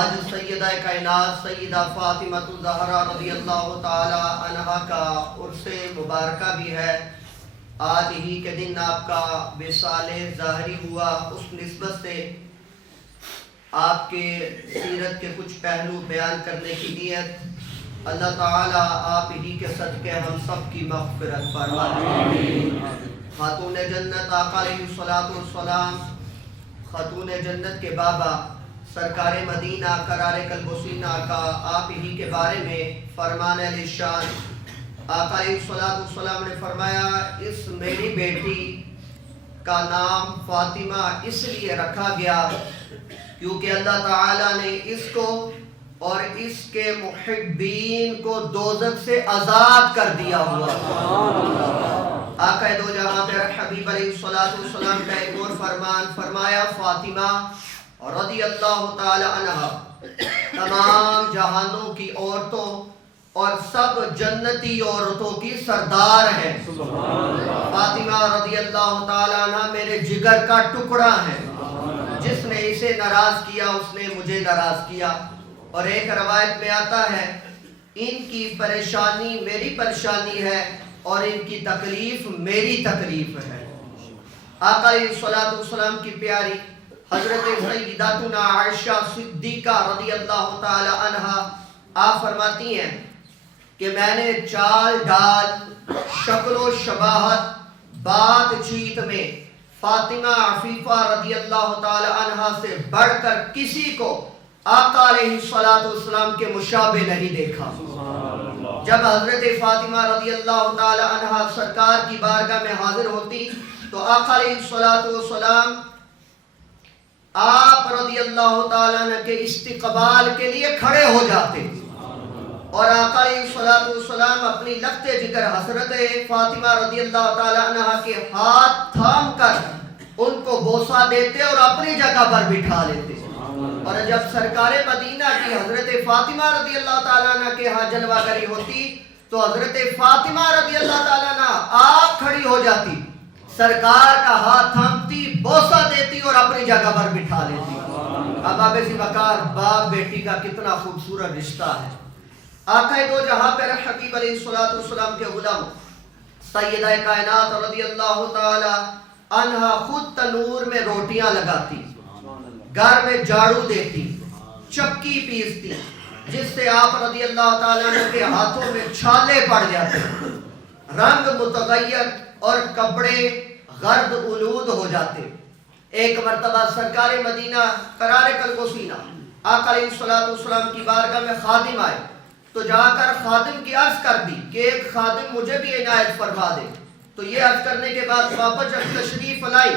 آج سیدہ کائنات سیدہ فاطمہ الزہرا رضی اللہ تعالی عنہا کا عرس مبارکہ بھی ہے. آج ہی کے دن آپ کا وصال ظاہری ہوا. اس نسبت سے آپ کے سیرت کے کچھ پہلو بیان کرنے کی نیت. اللہ تعالی آپ ہی کے صدقے ہم سب کی مغفرت فرمائے. خاتون جنت آقا علیہ الصلوۃ والسلام، خاتون جنت کے بابا سرکار مدینہ قرار قلب و سینہ کا آپ ہی کے بارے میں فرمان علی شان آقا علیہ الصلوۃ نے فرمایا، اس میری بیٹی کا نام فاطمہ اس لیے رکھا گیا کیونکہ اللہ تعالی نے اس کو اور اس کے محبین کو دوزخ سے آزاد کر دیا ہوا. آقا دو جہاں پر حبیب علیہ السلام کا ایک اور فرمان فرمایا، فاطمہ رضی اللہ تعالی عنہ تمام جہانوں کی عورتوں اور سب جنتی عورتوں کی سردار ہے. فاطمہ رضی اللہ تعالی عنہ میرے جگر کا ٹکڑا ہے. جس نے اسے ناراض کیا اس نے مجھے ناراض کیا. اور ایک روایت میں آتا ہے، ان کی پریشانی میری پریشانی ہے اور ان کی تکلیف میری تکلیف ہے. آقا علیہ السلام کی پیاری حضرت سیداتنا عائشہ صدیقہ رضی اللہ تعالی عنہا آپ فرماتی ہیں کہ میں نے چال ڈال، شکل و شباہت، بات چیت میں فاطمہ عفیفہ رضی اللہ تعالی عنہا سے بڑھ کر کسی کو آقا علیہ السلام کے مشابہ نہیں دیکھا. جب حضرت فاطمہ رضی اللہ تعالی عنہا سرکار کی بارگاہ میں حاضر ہوتی تو آقا علیہ السلام آپ رضی اللہ تعالی عنہ کے استقبال کے لیے کھڑے ہو جاتے اور آقا علیہ السلام اپنی لخت جگر حضرت فاطمہ رضی اللہ تعالی عنہ کے ہاتھ تھام کر ان کو بوسہ دیتے اور اپنی جگہ پر بٹھا لیتے. اور جب سرکار مدینہ کی حضرت فاطمہ رضی اللہ تعالی عنہ کے ہاں جلوہ گری ہوتی تو حضرت فاطمہ رضی اللہ تعالی عنہ آپ کھڑی ہو جاتی، سرکار کا ہاتھ تھامتی، بوسہ دیتی اور اپنی جگہ پر بٹھا لیتی. اب آپ سی وقار باپ بیٹی کا کتنا خوبصورت رشتہ ہے. آقا دو جہاں پر حبیب علیہ السلام کے غلام سیدہ کائنات رضی اللہ تعالی عنہ خود تنور میں روٹیاں لگاتی، گھر میں جھاڑو دیتی، چکی پیستی، جس سے آپ رضی اللہ تعالیٰ عنہ کے ہاتھوں میں چھالے پڑ جاتے، رنگ متغیر اور کپڑے غرد آلود ہو جاتے. ایک مرتبہ سرکار مدینہ قرار قلب و سینہ آقا علیہ السلام کی بارگاہ میں خادم آئے تو جا کر خادم کی عرض کر دی کہ ایک خادم مجھے بھی عنایت فرما دے. تو یہ عرض کرنے کے بعد واپس جب تشریف لائی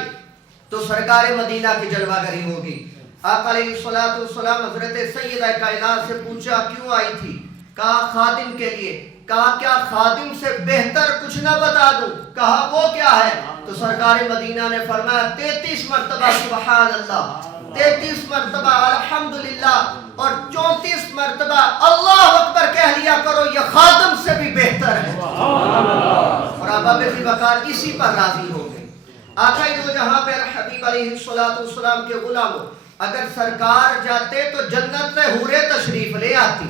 تو سرکار مدینہ کی جلوہ گری ہوگی. آقا علیہ السلام حضرت سیدہ کائنات سے پوچھا کیوں آئی تھی؟ کہا خادم کے لیے. کہا کیا خادم سے بہتر کچھ نہ بتا دوں؟ کہا وہ کیا ہے؟ تو سرکار مدینہ نے فرمایا 33 مرتبہ سبحان اللہ، 33 مرتبہ الحمدللہ اور 34 مرتبہ اللہ اکبر کہہ لیا کرو، یہ خادم سے بھی بہتر ہے. اور اب ابھی بکار اسی پر راضی ہو گئے. آقا دو جہاں پر حبیب علیہ السلام کے غلاموں اگر سرکار جاتے تو جنت سے حوریں تشریف لے آتی،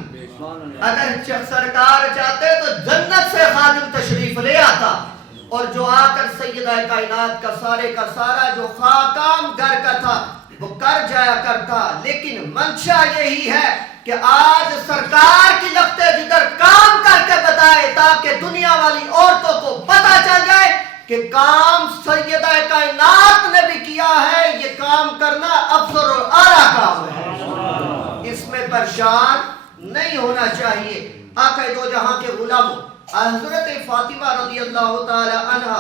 اگر سرکار جاتے تو جنت سے خادم تشریف لے آتا. اور جو آ کر سیدہ کائنات کا سارا جو کام گھر کا تھا وہ کر جایا کرتا. لیکن منشا یہی ہے کہ آج سرکار کی لخت جگر کام کر کے بتائے تاکہ دنیا والی عورتوں کو پتہ چل جائے کہ کام سیدہ کائنات نے بھی کیا ہے. یہ کام کرنا افضل و اعلیٰ کام ہے، اس میں پریشان نہیں ہونا چاہیے. آقا دو جہاں کے غلاموں حضرت فاطمہ رضی اللہ تعالی عنہ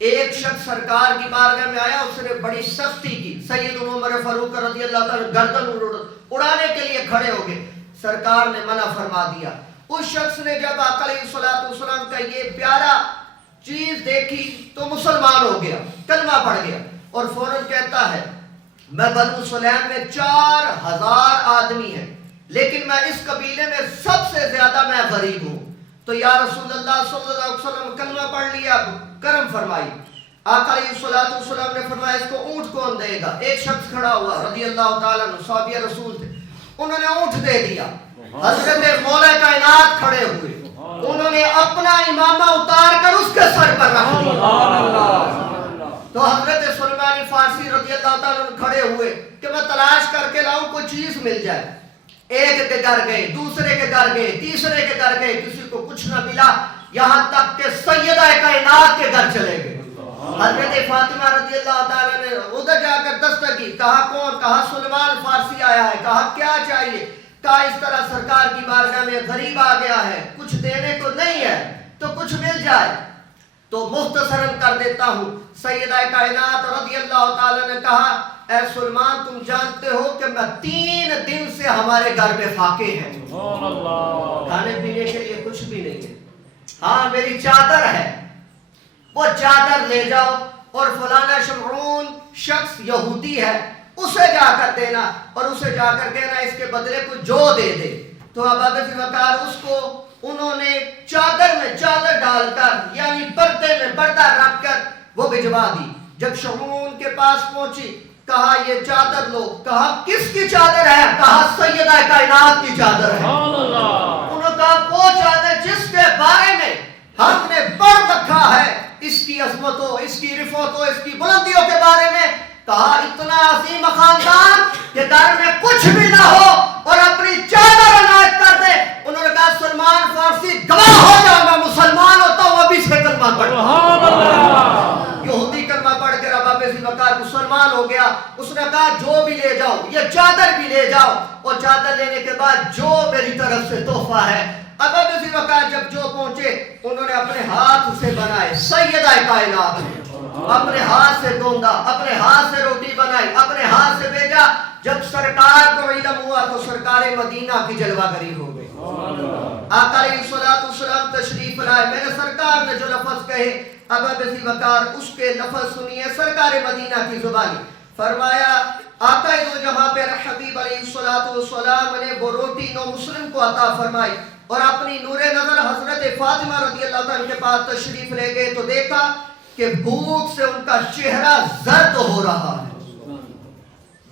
ایک شخص سرکار کی بارگاہ میں آیا، اس نے بڑی سختی کی. سید عمر فاروق رضی اللہ تعالی گردن اڑانے کے لیے کھڑے ہو گئے، سرکار نے منع فرما دیا. اس شخص نے جب آقا علیہ السلام کا یہ پیارا چیز دیکھی تو مسلمان ہو گیا، کلمہ پڑھ گیا اور فوراً کہتا ہے میں بنو سلیم میں 4000 آدمی ہیں لیکن میں اس قبیلے میں سب سے زیادہ میں غریب ہوں. تو یا رسول اللہ صلی اللہ علیہ وسلم کلمہ پڑھ لیا، کرم فرمائی. آقا علیہ السلام نے فرمایا اس کو اونٹ کون دے گا؟ ایک شخص کھڑا ہوا رضی اللہ تعالیٰ عنہ، صحابی رسول تھے. انہوں نے اونٹ دے دیا. حضرت مولا کائنات کھڑے ہوئے, انہوں نے اپنا امامہ اتار کر اس کے سر پر رکھ دیا. تو حضرت سلیمان فارسی رضی اللہ تعالیٰ عنہ کھڑے ہوئے کہ میں تلاش کر کے لاؤں کوئی چیز مل جائے. ایک کے گھر گئے, دوسرے کے گھر گئے, تیسرے کے گھر گئے, کسی کو کچھ نہ ملا, یہاں تک کہ سیدہ کائنات کے گھر چلے گئے. حضرت فاطمہ رضی اللہ تعالیٰ نے ادھر جا کر دستک کی, کہا کون؟ کہا سلیمان فارسی آیا ہے. کہا کیا چاہیے؟ کہا اس طرح سرکار کی بارگاہ میں غریب آ گیا ہے, کچھ دینے کو نہیں ہے تو کچھ مل جائے تو مختصراً کر دیتا ہوں. سیدہ کائنات رضی اللہ تعالیٰ نے کہا اے سلیمان تم جانتے ہو کہ میں 3 دن سے ہمارے گھر میں فاقے ہیں, کھانے پینے کے لیے کچھ بھی نہیں ہے. ہاں میری چادر ہے, وہ چادر لے جاؤ اور فلانا شمعون شخص یہودی ہے اسے جا کر دینا, اور اسے جا کر کہنا اس کے بدلے کو جو دے دے. تو ابا بکر وقار اس کو انہوں نے چادر میں چادر ڈال کر یعنی پردے میں پردہ رکھ کر وہ بھجوا دی. جب شمعون کے پاس پہنچی کہا یہ چادر لو. کہا کس کی چادر ہے؟ کہا سیدہ کائنات کی چادر ہے. انہوں نے کہا وہ چادر جس کے بارے میں ہم نے پڑھ رکھا ہے اس کی عظمتوں, اس کی رفعتوں, اس کی بلندیوں کے بارے میں. کہا اتنا عظیم خاندان کہ گھر میں کچھ بھی نہ ہو اور اپنی چادر عنایت کر دے. انہوں نے کہا سلیمان فارسی گواہ ہو جاؤ میں مسلمان ہوتا ہوں ابھی سے کلمہ پڑھ. یہودی کلمہ پڑھ کر ابا بکر وقار مسلمان ہو گیا. اس نے کہا جو بھی لے جاؤ, یہ چادر بھی لے جاؤ, اور چادر لینے کے بعد جو میری طرف سے تحفہ ہے. ابا بکر وقار جب جو پہنچے انہوں نے اپنے ہاتھ سے بنائے سیدہ کائنات, اپنے ہاتھ سے گوندا, اپنے ہاتھ سے روٹی بنائی, اپنے ہاتھ سے بھیجا. جب سرکار کو علم ہوا تو سرکار مدینہ کی جلوہ گری ہو گئی. آقا علیہ الصلوۃ والسلام تشریف لائے, میرے سرکار نے جو لفظ کہے ابا بکر وقار اس کے لفظ سنیے سرکار مدینہ کی زبانی. فرمایا آقا دو جہاں پہ حبیب علیہ الصلوۃ والسلام نے وہ روٹی نو مسلم کو عطا فرمائی اور اپنی نور نظر حضرت فاطمہ رضی اللہ تعالیٰ کے پاس تشریف لے گئے تو دیکھا کہ بھوک سے ان کا چہرہ زرد ہو رہا ہے.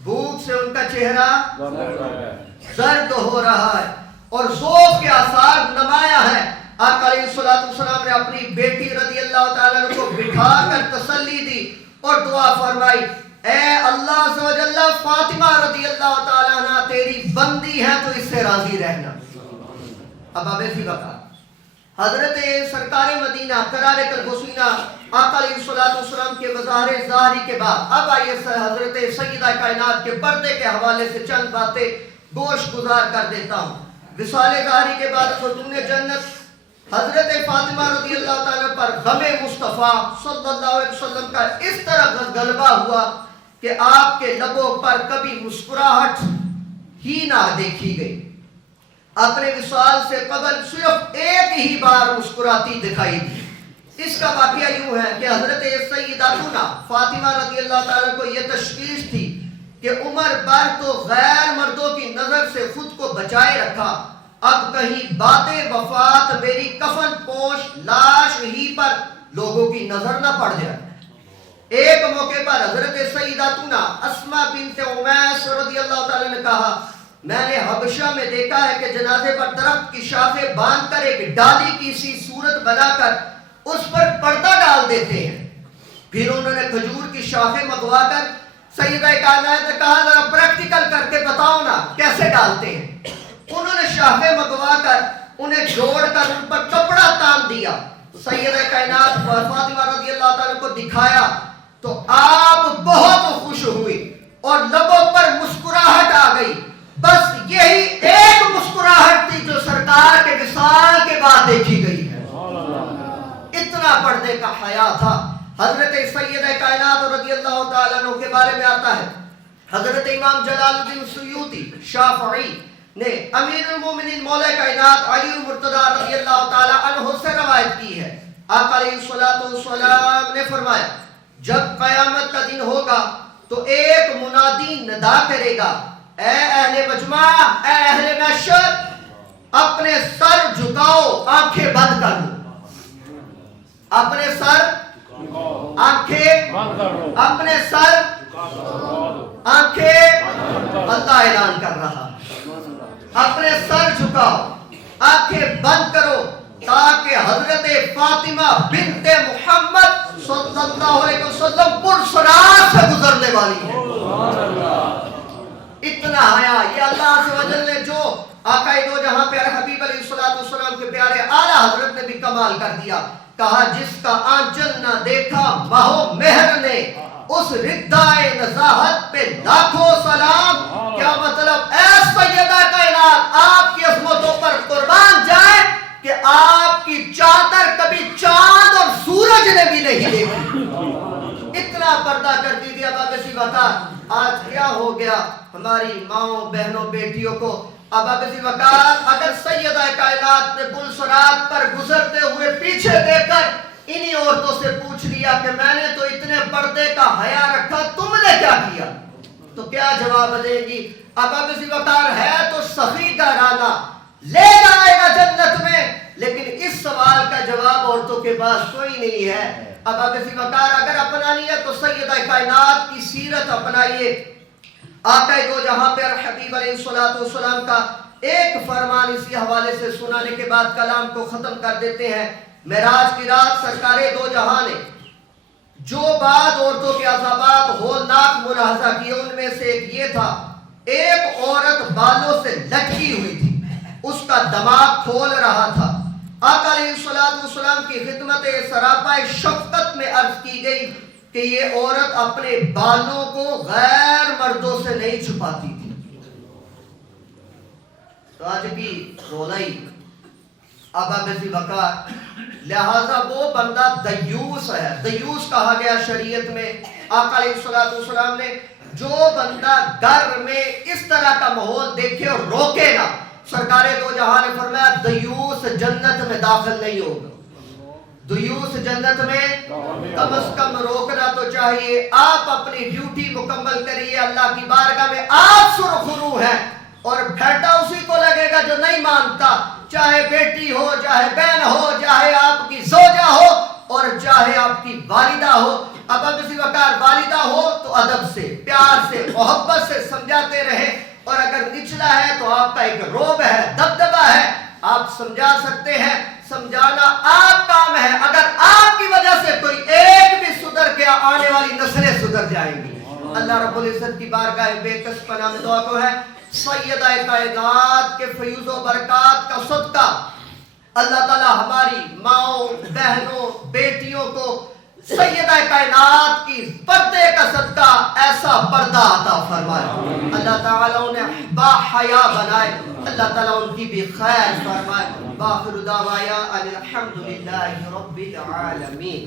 بھوک سے ان کا چہرہ زرد ہو رہا ہے اور ذوق کے آثار نمایاں ہے. آقا علیہ الصلوۃ والسلام نے اپنی بیٹی رضی اللہ تعالیٰ عنہ کو بٹھا کر تسلی دی اور دعا فرمائی, اے اللہ عز و جل فاطمہ رضی اللہ تعالیٰ عنہ تیری بندی ہے تو اس سے راضی رہنا. اب بکر وقار حضرت سرکار مدینہ قرار کلبسینہ آقا علیہ الصلوۃ والسلام کے مظاہر ظاہری کے بعد اب آئیے حضرت سیدہ کائنات کے پردے کے حوالے سے چند باتیں گوش گزار کر دیتا ہوں. وصال ظاہری کے بعد خاتون جنت حضرت فاطمہ رضی اللہ تعالیٰ پر غم مصطفیٰ صلی اللہ علیہ وسلم کا اس طرح غلبہ ہوا کہ آپ کے لبوں پر کبھی مسکراہٹ ہی نہ دیکھی گئی. اپنے وصال سے قبل صرف ایک ہی بار مسکراتی دکھائی دی. اس کا واقعہ یوں ہے کہ حضرت سیداتنا فاطمہ رضی اللہ تعالیٰ کو یہ تشویش تھی کہ عمر بھر تو غیر مردوں کی نظر سے خود کو بچائے رکھا, اب کہیں بات وفات میری کفن پوش لاش ہی پر لوگوں کی نظر نہ پڑ جائے. ایک موقع پر حضرت سیداتنا اسماء بنت امیس رضی اللہ تعالیٰ نے کہا, میں نے حبشہ میں دیکھا ہے کہ جنازے پر درخت کی شاخیں باندھ کر ایک ڈالی کی سی صورت بنا کر اس پر پردہ ڈال دیتے ہیں. پھر انہوں نے کھجور کی شاخیں منگوا کر سیدہ کائنات نے کہا ذرا پریکٹیکل کر کے بتاؤ نا کیسے ڈالتے ہیں. انہوں نے شاخیں منگوا کر انہیں جوڑ کر ان پر کپڑا تان دیا. سیدہ کائنات فاطمہ رضی اللہ تعالیٰ کو دکھایا تو آپ بہت خوش ہوئی اور لبوں پر مسکراہٹ آ گئی. بس یہی ایک مسکراہٹ تھی جو سرکار کے وصال کے بعد دیکھی گئی ہے. اتنا پردے کا حیا تھا. حضرت سیدہ کائنات رضی اللہ تعالیٰ عنہ کے بارے میں آتا ہے, حضرت امام جلال الدین سیوطی شافعی نے امیر المومنین مولا کائنات علی المرتضی رضی اللہ تعالیٰ عنہ سے روایت کی ہے. آقا علیہ الصلوۃ والسلام نے فرمایا, جب قیامت کا دن ہوگا تو ایک منادی ندا کرے گا, اے اہل مجمع, اے اہل محشر, اپنے سر جھکاؤ, آنکھیں بند کر لو. اپنے سر آنکھیں, اپنے سر آنکھیں اللہ اعلان کر رہا اپنے سر جھکاؤ آنکھیں بند کرو تاکہ حضرت فاطمہ بنت محمد صلی اللہ علیہ وسلم پرسرار سے گزرنے والی ہے. اتنا حیا یہ اللہ عز و جل نے جو آقا دو جہاں پیارے حبیب علیہ السلام کے پیارے اعلیٰ حضرت نے بھی کمال کر دیا. کہا جس کا آنچل نہ دیکھا ماہو مہر نے اس ردائے نزاہت پہ لاکھوں سلام. کیا مطلب اے سیدہ کائنات آپ کی عظمتوں پر قربان جائے کہ آپ کی چادر کبھی چاند اور سورج نے بھی نہیں دیکھی. اتنا پردہ کرتی تھی. اب کسی بتا آج کیا ہو گیا ہماری ماؤں بہنوں بیٹیوں کو. اب کسی وقت اگر سیدہ کائنات نے پلسرات پر گزرتے ہوئے پیچھے دیکھ کر انہی عورتوں سے پوچھ لیا کہ میں نے تو اتنے پردے کا حیا رکھا تم نے کیا کیا تو کیا جواب دے گی؟ اب کسی وقت ہے تو سخی کا رانا لے جائے گا جنت میں، لیکن اس سوال کا جواب عورتوں کے پاس کوئی نہیں ہے. اب کسی وقت اگر اپنانی ہے تو سیدہ کائنات کی سیرت اپنائیے. آقا دو جہاں پر حبیب علیہ السلام کا ایک فرمان اسی حوالے سے سنانے کے بعد کلام کو ختم کر دیتے ہیں. معراج کی رات سرکار دو جہاں نے جو بعد عورتوں کے عذابات ہولناک ملاحظہ کیے ان میں سے ایک یہ تھا، ایک عورت بالوں سے لٹکی ہوئی تھی، اس کا دماغ کھول رہا تھا. آقا علیہ السلام کی خدمت سراپا شفقت میں عرض کی گئی کہ یہ عورت اپنے بالوں کو غیر مردوں سے نہیں چھپاتی تھی. تو آج بھی رولائی اب کسی وقت لہذا وہ بندہ دیوس ہے. دیوس کہا گیا شریعت میں. آقا علیہ السلام نے جو بندہ گھر میں اس طرح کا ماحول دیکھے اور روکے نا، سرکار دو جہاں نے فرمایا دیوس جنت میں داخل نہیں ہوگا. دیوس جنت میں کم از کم روکنا تو چاہیے. آپ اپنی ڈیوٹی مکمل کریے. اللہ کی بارگاہ میں آپ سرخرو ہیں اور پھیٹا اسی کو لگے گا جو نہیں مانتا، چاہے بیٹی ہو، چاہے بہن ہو، چاہے آپ کی زوجہ ہو اور چاہے آپ کی والدہ ہو. اب کسی وقت والدہ ہو تو ادب سے، پیار سے، محبت سے سمجھاتے رہیں، اور اگر نچلا ہے تو آپ کا ایک روب ہے، دبدبہ ہے، آپ سمجھا سکتے ہیں. سمجھانا آپ کام ہے. اگر آپ کی وجہ سے کوئی ایک بھی سدھر گیا آنے والی نسلیں سدھر جائیں گی. اللہ رب العزت کی بارگاہ بے کس پناہ میں دعا کو ہے سیدہ کائنات کے فیوز و برکات کا صدقہ اللہ تعالی ہماری ماؤں بہنوں بیٹیوں کو سیدہ کائنات کی پردے کا صدقہ ایسا پردہ عطا فرمائے. اللہ تعالیٰ انہیں باحیا بنائے. اللہ تعالیٰ ان کی بھی خیر فرمائے. باخر دعوایا الحمدللہ رب العالمین.